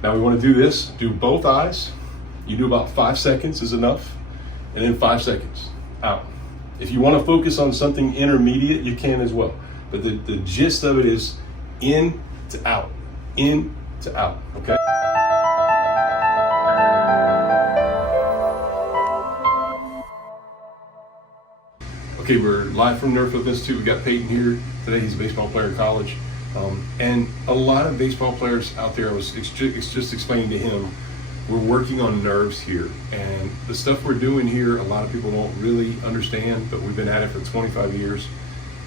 Now we want to do this, do both eyes. You do about 5 seconds is enough, and then 5 seconds, out. If you want to focus on something intermediate, you can as well. But the gist of it is in to out, okay? Okay, we're live from Nerf Institute. We got Peyton here today. He's a baseball player in college. And a lot of baseball players out there, I was just explaining to him, we're working on nerves here. And the stuff we're doing here, a lot of people don't really understand, but we've been at it for 25 years.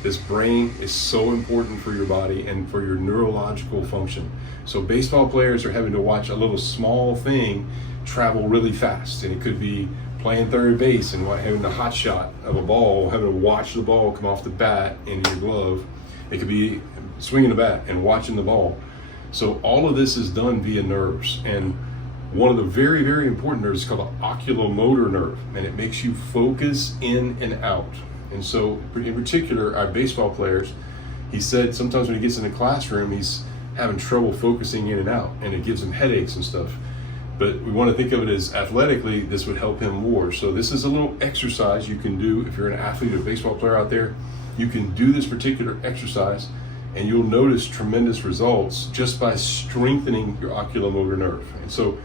This brain is so important for your body and for your neurological function. So baseball players are having to watch a little small thing travel really fast. And it could be playing third base and having a hot shot of a ball, having to watch the ball come off the bat into your glove. It could be swinging the bat and watching the ball. So all of this is done via nerves. And one of the very, very important nerves is called the oculomotor nerve, and it makes you focus in and out. And so in particular, our baseball players, he said sometimes when he gets in the classroom, he's having trouble focusing in and out, and it gives him headaches and stuff. But we want to think of it as athletically, this would help him more. So this is a little exercise you can do if you're an athlete or a baseball player out there. You can do this particular exercise and you'll notice tremendous results just by strengthening your oculomotor nerve. And so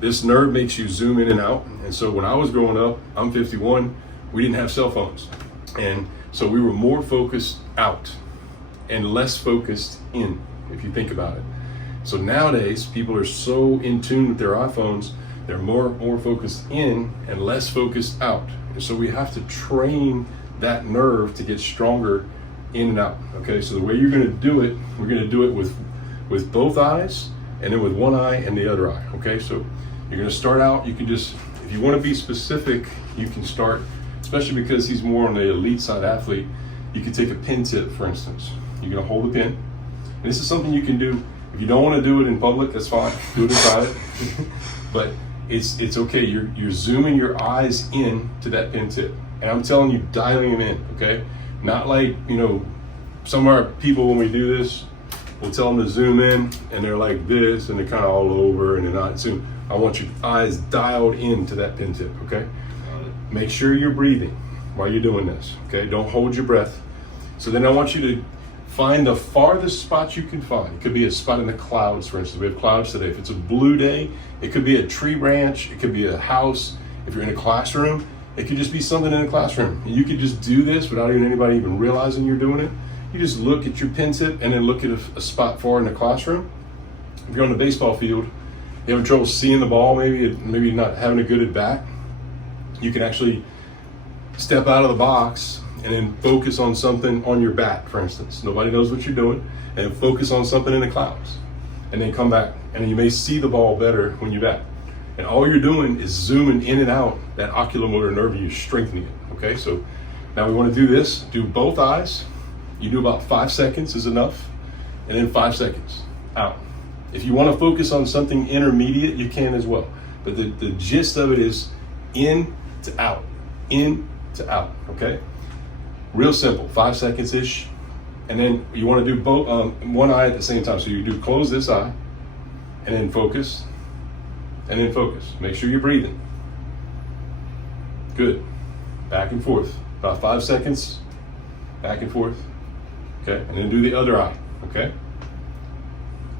this nerve makes you zoom in and out. And so when I was growing up, I'm 51, we didn't have cell phones. And so we were more focused out and less focused in, if you think about it. So nowadays, people are so in tune with their iPhones, they're more focused in and less focused out. And so we have to train that nerve to get stronger in and out. Okay, so the way you're going to do it, we're going to do it with both eyes and then with one eye and the other eye. Okay, so you're going to start out, you can just, if you want to be specific, you can start, especially because he's more on the elite side athlete, you can take a pin tip, for instance. You're going to hold the pin, and this is something you can do. If you don't want to do it in public, that's fine, do it in private. But it's okay, you're zooming your eyes in to that pin tip. And I'm telling you, dialing them in, okay? Not like, some of our people, when we do this, we'll tell them to zoom in, and they're like this, and they're kind of all over, and they're not zoom. I want your eyes dialed into that pin tip, okay? Make sure you're breathing while you're doing this, okay? Don't hold your breath. So then I want you to find the farthest spot you can find. It could be a spot in the clouds, for instance. We have clouds today. If it's a blue day, it could be a tree branch, it could be a house. If you're in a classroom, it could just be something in a classroom. You could just do this without anybody even realizing you're doing it. You just look at your pin tip and then look at a spot far in the classroom. If you're on the baseball field, you're having trouble seeing the ball, maybe not having a good at bat, you can actually step out of the box and then focus on something on your bat, for instance. Nobody knows what you're doing, and focus on something in the clouds. And then come back, and you may see the ball better when you bat. And all you're doing is zooming in and out that oculomotor nerve, and you're strengthening it, okay? So now we want to do this, do both eyes. You do about 5 seconds is enough, and then 5 seconds, out. If you want to focus on something intermediate, you can as well. But the gist of it is in to out, okay? Real simple, 5 seconds-ish. And then you want to do both one eye at the same time. So you do close this eye, and then focus, and then focus. Make sure you're breathing. Good. Back and forth. About 5 seconds, back and forth. Okay, and then do the other eye, okay?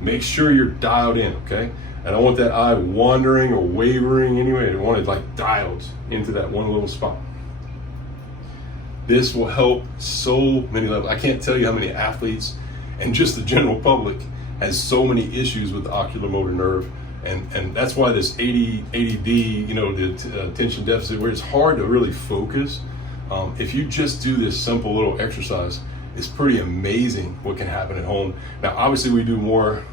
Make sure you're dialed in, okay? I don't want that eye wandering or wavering anyway. I want it like dialed into that one little spot. This will help so many levels. I can't tell you how many athletes and just the general public has so many issues with the oculomotor nerve. And that's why this ADD, the attention deficit, where it's hard to really focus. If you just do this simple little exercise, it's pretty amazing what can happen at home. Now, obviously, we do more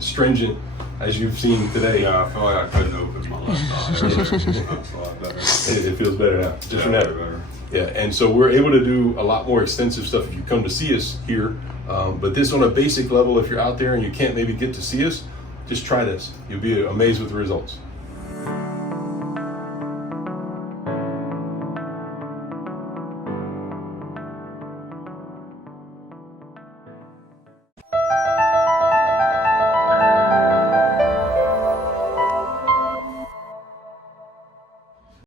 stringent, as you've seen today. Yeah, I feel like I couldn't open my laptop. That's a lot better. It feels better now, just from that. Better. Yeah, and so we're able to do a lot more extensive stuff if you come to see us here. But this on a basic level, if you're out there and you can't maybe get to see us, just try this. You'll be amazed with the results.